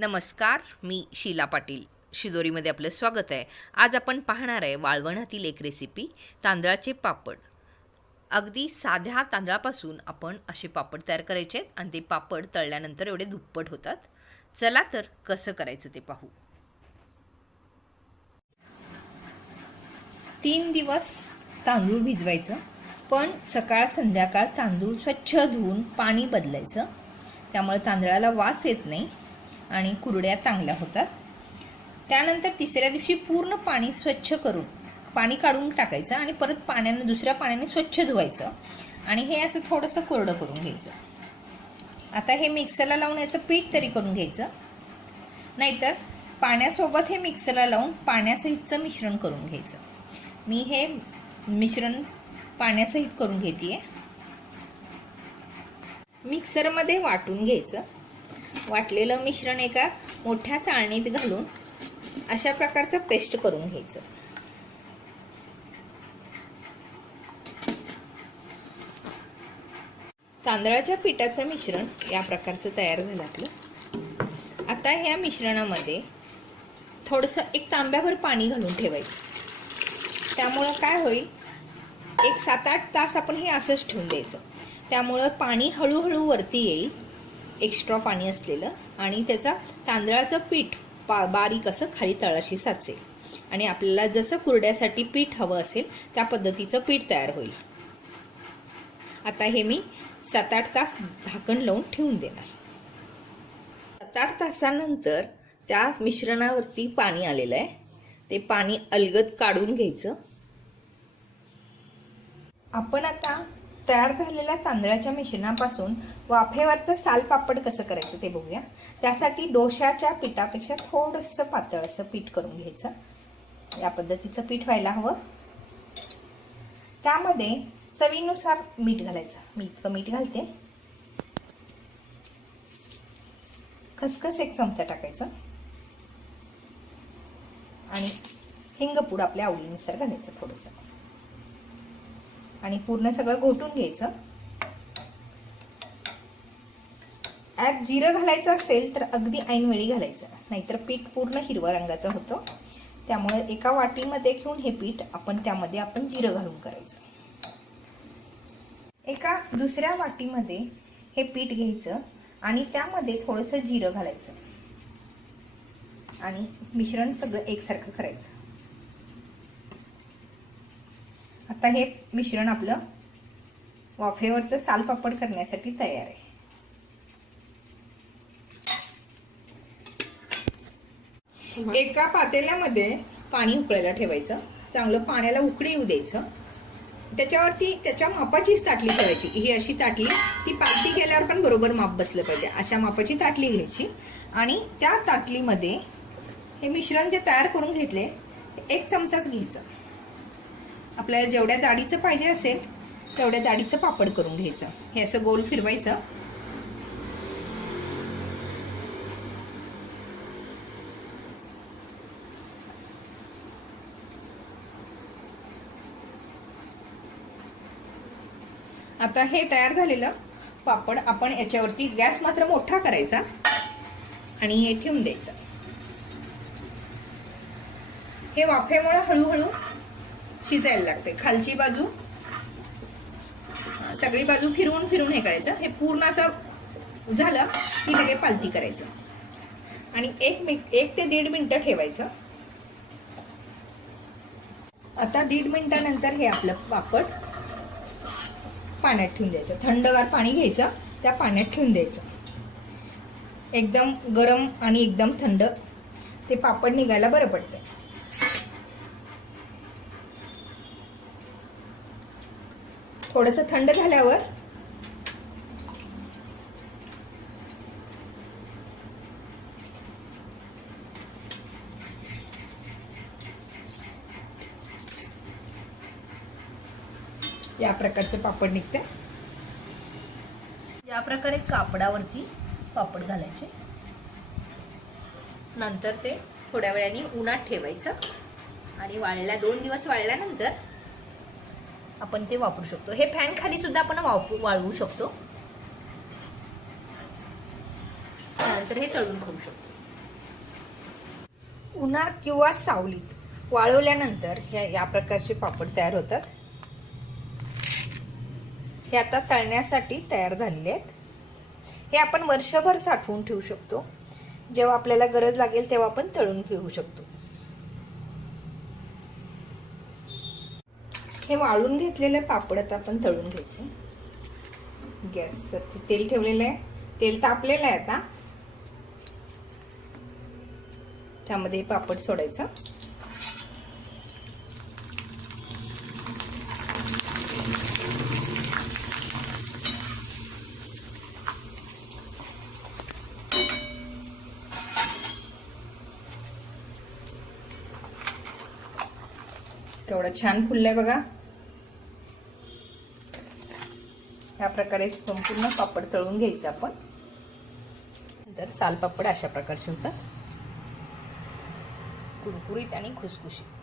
नमस्कार मी शीला पाटील. शिदोरीमध्ये आपलं स्वागत आहे. आज आपण पाहणार आहे वाळवणातील एक रेसिपी तांदळाचे पापड. अगदी साध्या तांदळापासून आपण असे पापड तयार करायचे आहेत आणि ते पापड तळल्यानंतर एवढे दुप्पट होतात. चला तर कसं करायचं ते पाहू. तीन दिवस तांदूळ भिजवायचं पण सकाळ संध्याकाळ तांदूळ स्वच्छ धुवून पाणी बदलायचं. त्यामुळे तांदळाला वास येत नाही. आणि कुरड्या चांगल्या होतात. त्यानंतर तिसऱ्या दिवशी पूर्ण पाणी स्वच्छ करून पाणी काढून टाकायचं आणि परत पाण्याने दुसऱ्या पाण्याने स्वच्छ धुवायचं. आणि हे असं थोडंसं कोरडं करून घ्यायचं. आता हे मिक्सरला लावून याचं पीठ तरी करून घ्यायचं. नाहीतर पाण्यासोबत हे मिक्सरला लावून पाण्यासहितचं मिश्रण करून घ्यायचं. मी हे मिश्रण पाण्यासहित करून घेते मिक्सरमध्ये वाटून घ्यायचं. वाटलेलं मिश्रण एका मोठ्या चाळणीत घालून अशा प्रकारचं पेस्ट करून घ्यायचं. तांदळाच्या पिठाचं मिश्रण या प्रकारचं तयार झालं आपलं. आता ह्या मिश्रणामध्ये थोडंसं एक तांब्याभर पाणी घालून ठेवायचं. त्यामुळं काय होईल? एक सात आठ तास आपण हे असंच ठेवून द्यायचं. त्यामुळं पाणी हळूहळू वरती येईल. एक्स्ट्रा पाणी असलेलं आणि त्याचा तांदळाचं पीठ पा बारीक असं खाली तळाशी साचेल. आणि आपल्याला जसं कुरड्यासाठी पीठ हवं असेल त्या पद्धतीचं पीठ तयार होईल. आता हे मी सात आठ तास झाकण लावून ठेवून देणार. सात आठ तासानंतर त्या मिश्रणावरती पाणी आलेलं आहे. ते पाणी अलगद काढून घ्यायचं. आपण आता तयार झालेल्या तांदळाच्या मिश्रणापासून वाफेवरचं सालपापड कसं करायचं ते बघूया. त्यासाठी डोशाच्या पिठापेक्षा थोडंसं पातळ असं पीठ करून घ्यायचं. या पद्धतीचं पीठ व्हायला हवं. त्यामध्ये चवीनुसार मीठ घालायचं. मी इतकं मीठ घालते. खसखस एक चमचा टाकायचं. आणि हिंगपूड आपल्या आवडीनुसार घालायचं थोडंसं. आणि पूर्ण सगळं घोटून घ्यायचं. ॲप जिरं घालायचं असेल तर अगदी ऐनवेळी घालायचं. नाहीतर पीठ पूर्ण हिरवा रंगाचं होतं. त्यामुळे एका वाटीमध्ये घेऊन हे पीठ आपण त्यामध्ये आपण जिरं घालून करायचं. एका दुसऱ्या वाटीमध्ये हे पीठ घ्यायचं आणि त्यामध्ये थोडंसं जिरं घालायचं. आणि मिश्रण सगळं एकसारखं करायचं. आता हे मिश्रण आपलं वाफेवरचं सालपापड करण्यासाठी तयार आहे. एका पातेल्यामध्ये पाणी उकळायला ठेवायचं. चांगलं पाण्याला उकळी येऊ द्यायचं. त्याच्यावरती त्याच्या मापाचीच ताटली ठेवायची. ही अशी ताटली ती पालती गेल्यावर पण बरोबर माप बसलं पाहिजे. अशा मापाची ताटली घ्यायची. आणि त्या ताटलीमध्ये हे मिश्रण जे तयार करून घेतले ते एक चमचाच घ्यायचं. आपल्याला जेवढ्या जाडीचं पाहिजे असेल तेवढ्या जाडीचं पापड करून घ्यायचं. हे असं गोल फिरवायचं. आता हे तयार झालेलं पापड आपण याच्यावरती गॅस मात्र मोठा करायचा आणि हे ठेवून द्यायचं. हे वाफेमुळे हळूहळू शिजायला लागते. खालची बाजू सगळी बाजू फिरवून फिरवून हे करायचं. हे पूर्ण असं झालं की लगे पालती करायचं. आणि एक मिनिट एक ते दीड मिनिटं ठेवायचं. आता दीड मिनिटानंतर हे आपलं पापड पाण्यात ठेवून द्यायचं. थंडगार पाणी घ्यायचं त्या पाण्यात ठेवून द्यायचं. एकदम गरम आणि एकदम थंड. ते पापड निघायला बरं पडतं. थोडंसं थंड झाल्यावर या प्रकारचे पापड निघते या प्रकारे कापडावरती पापड घालायचे. नंतर ते थोड्या वेळाने उन्हात ठेवायचं. आणि वाळल्या दोन दिवस वाळल्यानंतर आपण ते वापरू शकतो. हे फॅन खाली सुद्धा आपण वापरू वाळवू शकतो. त्यानंतर हे तळून खाऊ शकतो. उन्हात किंवा सावलीत वाळवल्यानंतर ह्या या प्रकारचे पापड तयार होतात. हे आता तळण्यासाठी तयार झालेले आहेत. हे आपण वर्षभर साठवून ठेवू शकतो. जेव्हा आपल्याला गरज लागेल तेव्हा आपण तळून घेऊ शकतो. हे वाळून घेतलेलं पापड आता आपण तळून घ्यायचे. गॅसवरती तेल ठेवलेलं आहे. तेल तापलेलं आहे आता. त्यामध्ये पापड सोडायचं. केवढं छान फुललंय बघा. ह्या प्रकारे संपूर्ण पापड तळून घ्यायचं आपण. नंतर सालपापड अशा प्रकारचे होतात कुरकुरीत आणि खुसखुशीत.